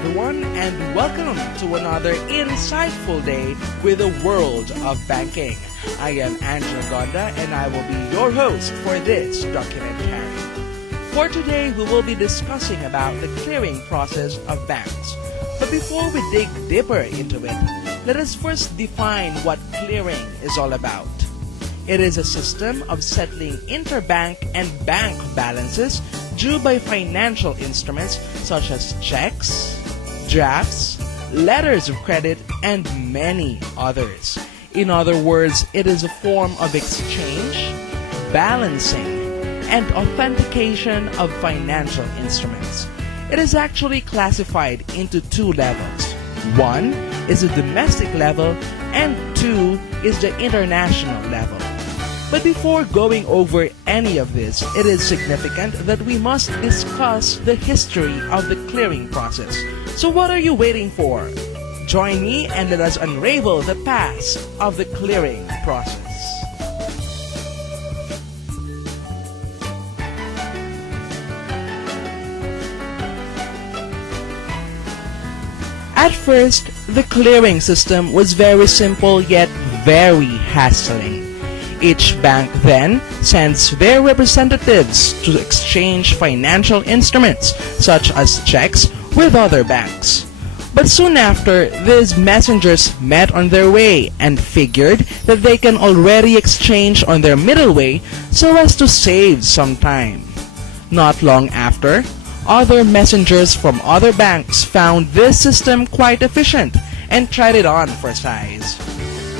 everyone, and welcome to another insightful day with the world of banking. I am Angela Gonda, and I will be your host for this documentary. For today, we will be discussing about the clearing process of banks. But before we dig deeper into it, let us first define what clearing is all about. It is a system of settling interbank and bank balances due by financial instruments such as checks, drafts, letters of credit, and many others. In other words, it is a form of exchange, balancing, and authentication of financial instruments. It is actually classified into two levels. One is the domestic level, and two is the international level. But before going over any of this, it is significant that we must discuss the history of the clearing process. So what are you waiting for? Join me and let us unravel the past of the clearing process. At first, the clearing system was very simple yet very hassling. Each bank then sends their representatives to exchange financial instruments, such as checks, with other banks. But soon after, these messengers met on their way and figured that they can already exchange on their middle way so as to save some time. Not long after, other messengers from other banks found this system quite efficient and tried it on for size.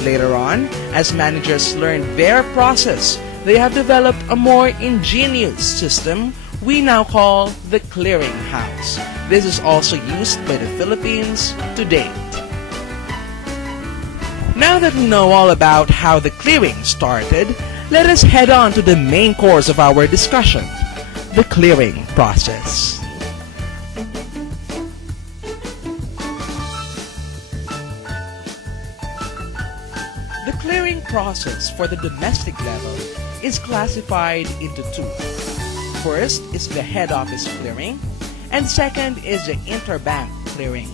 Later on, as managers learned their process, they have developed a more ingenious system we now call the clearing house. This is also used by the Philippines to date. Now that we know all about how the clearing started, let us head on to the main course of our discussion, the clearing process. The clearing process for the domestic level is classified into two. First is the head office clearing, and second is the interbank clearing.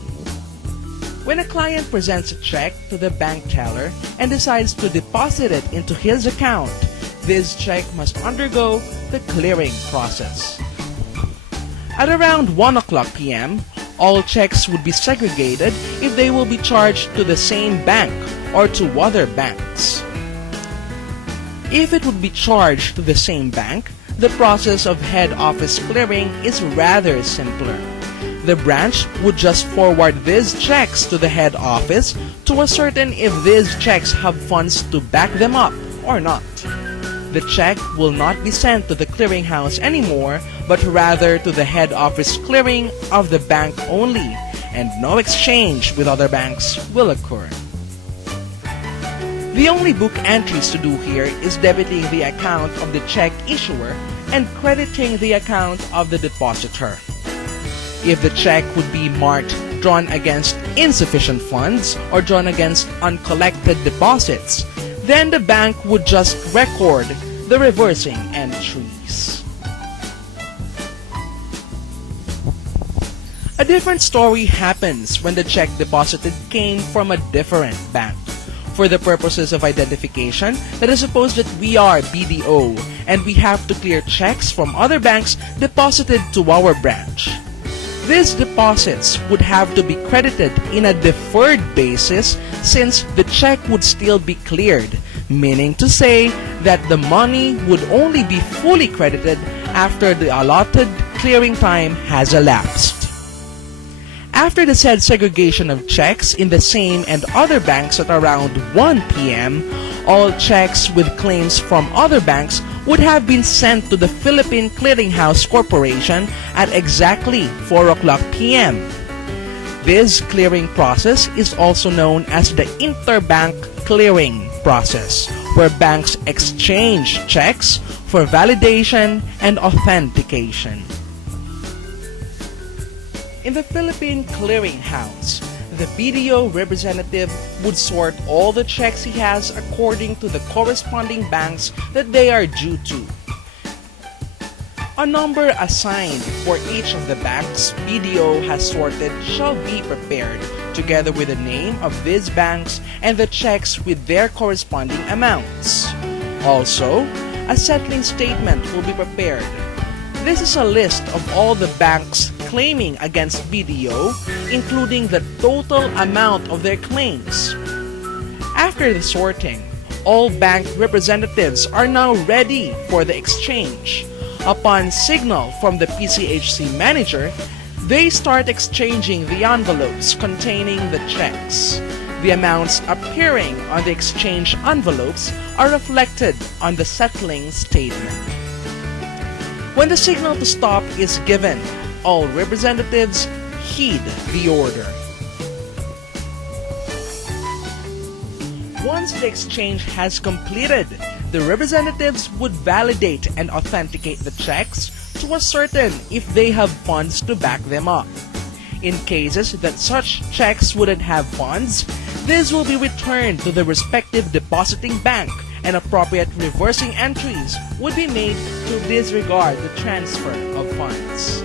When a client presents a check to the bank teller and decides to deposit it into his account, this check must undergo the clearing process. At around 1 o'clock p.m., all checks would be segregated if they will be charged to the same bank or to other banks. If it would be charged to the same bank, the process of head office clearing is rather simpler. The branch would just forward these checks to the head office to ascertain if these checks have funds to back them up or not. The check will not be sent to the clearinghouse anymore, but rather to the head office clearing of the bank only, and no exchange with other banks will occur. The only book entries to do here is debiting the account of the check issuer and crediting the account of the depositor. If the check would be marked drawn against insufficient funds or drawn against uncollected deposits, then the bank would just record the reversing entries. A different story happens when the check deposited came from a different bank. For the purposes of identification, let us suppose that we are BDO and we have to clear checks from other banks deposited to our branch. These deposits would have to be credited in a deferred basis since the check would still be cleared, meaning to say that the money would only be fully credited after the allotted clearing time has elapsed. After the said segregation of checks in the same and other banks at around 1 p.m., all checks with claims from other banks would have been sent to the Philippine Clearinghouse Corporation at exactly 4 o'clock p.m. This clearing process is also known as the interbank clearing process, where banks exchange checks for validation and authentication. In the Philippine Clearing House, the BDO representative would sort all the checks he has according to the corresponding banks that they are due to. A number assigned for each of the banks BDO has sorted shall be prepared, together with the name of these banks and the checks with their corresponding amounts. Also, a settling statement will be prepared. This is a list of all the banks claiming against BDO, including the total amount of their claims. After the sorting, all bank representatives are now ready for the exchange. Upon signal from the PCHC manager, they start exchanging the envelopes containing the checks. The amounts appearing on the exchange envelopes are reflected on the settling statement. When the signal to stop is given, all representatives heed the order. Once the exchange has completed, the representatives would validate and authenticate the checks to ascertain if they have funds to back them up. In cases that such checks wouldn't have funds, this will be returned to the respective depositing bank and appropriate reversing entries would be made to disregard the transfer of funds.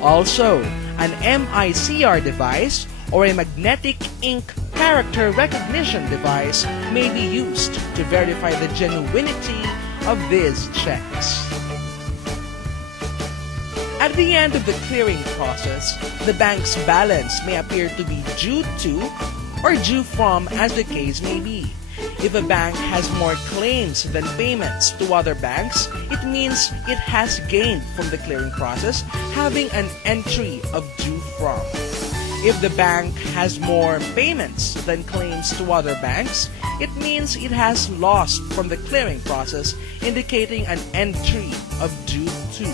Also, an MICR device or a magnetic ink character recognition device may be used to verify the genuinity of these checks. At the end of the clearing process, the bank's balance may appear to be due to or due from, as the case may be. If a bank has more claims than payments to other banks, it means it has gained from the clearing process, having an entry of due from. If the bank has more payments than claims to other banks, it means it has lost from the clearing process, indicating an entry of due to.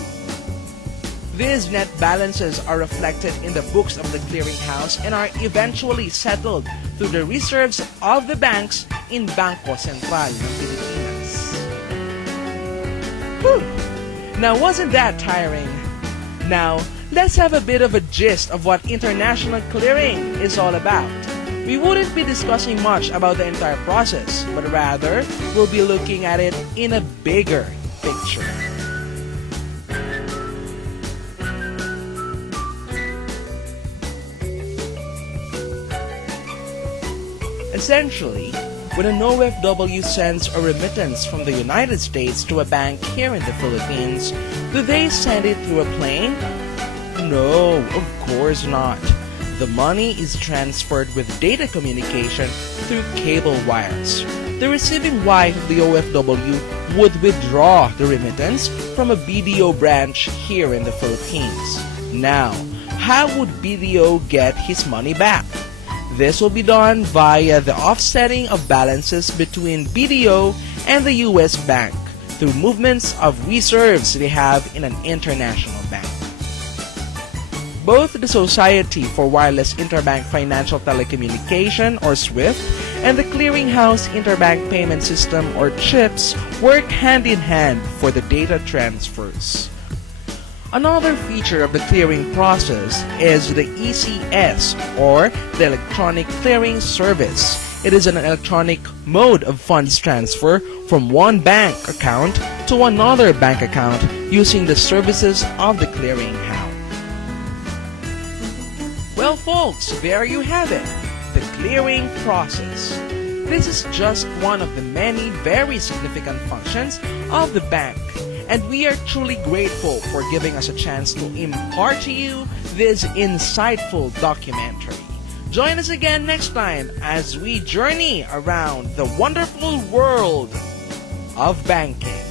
These net balances are reflected in the books of the clearinghouse and are eventually settled through the reserves of the banks in Bangko Sentral ng Pilipinas. Whew! Now, wasn't that tiring? Now, let's have a bit of a gist of what international clearing is all about. We wouldn't be discussing much about the entire process, but rather, we'll be looking at it in a bigger picture. Essentially, when an OFW sends a remittance from the United States to a bank here in the Philippines, do they send it through a plane? No, of course not. The money is transferred with data communication through cable wires. The receiving wife of the OFW would withdraw the remittance from a BDO branch here in the Philippines. Now, how would BDO get his money back? This will be done via the offsetting of balances between BDO and the U.S. bank through movements of reserves they have in an international bank. Both the Society for Wireless Interbank Financial Telecommunication, or SWIFT, and the Clearinghouse Interbank Payment System, or CHIPS, work hand in hand for the data transfers. Another feature of the clearing process is the ECS, or the Electronic Clearing Service. It is an electronic mode of funds transfer from one bank account to another bank account using the services of the clearinghouse. Well, folks, there you have it, the clearing process. This is just one of the many very significant functions of the bank, and we are truly grateful for giving us a chance to impart to you this insightful documentary. Join us again next time as we journey around the wonderful world of banking.